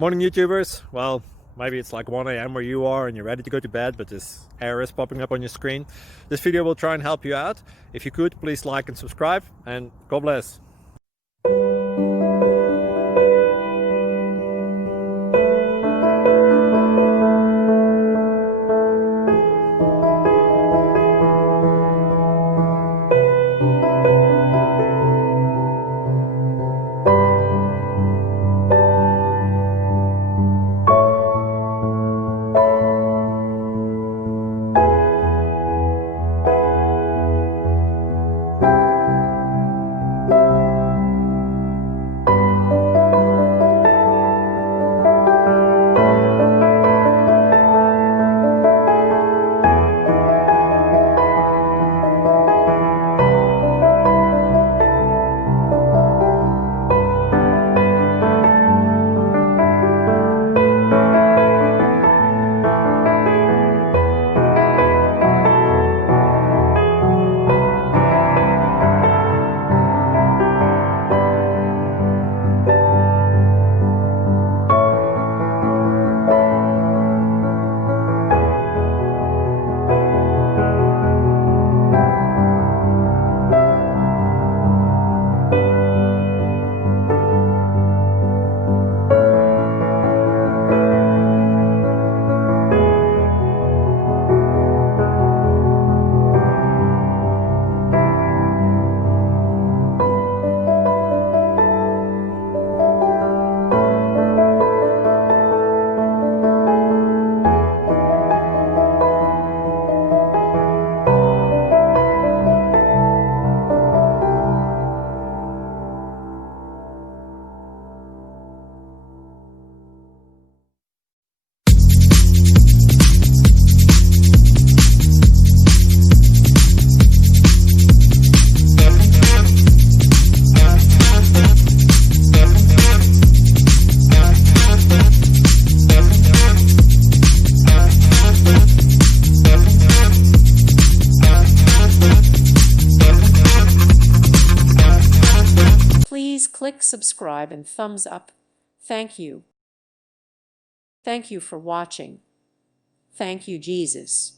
Morning YouTubers. Well, maybe it's like 1 a.m. where you are and you're ready to go to bed, but this error is popping up on your screen. This video will try and help you out. If you could, please like and subscribe, and God bless. Please click subscribe and thumbs up. Thank you. Thank you for watching. Thank you, Jesus.